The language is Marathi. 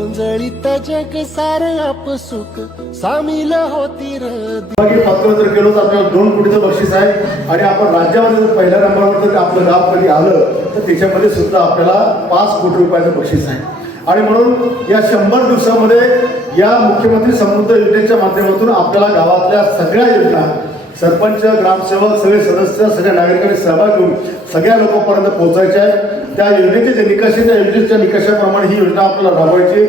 गोंधळीत जग सार आपसुक सामील होती पत्र जर केलं तर आपल्याला 2 कोटीचं बक्षीस आहे आणि आपण राज्यामध्ये जर पहिल्या नंबरवर जर आपलं गाव कधी आलं तर त्याच्यामध्ये सुद्धा आपल्याला 5 कोटी रुपयाचं बक्षीस आहे. आणि म्हणून या 100 दिवसामध्ये या मुख्यमंत्री समृद्धी योजनेच्या माध्यमातून आपल्याला गावातल्या सगळ्या योजना सरपंच, ग्रामसेवक, सगळे सदस्य, सगळ्या नागरिकांनी सहभाग घेऊन सगळ्या लोकांपर्यंत पोहोचायच्या आहे. त्या योजनेचे जे निकष आहेत त्या योजनेच्या निकषाप्रमाणे ही योजना आपल्याला राबवायची.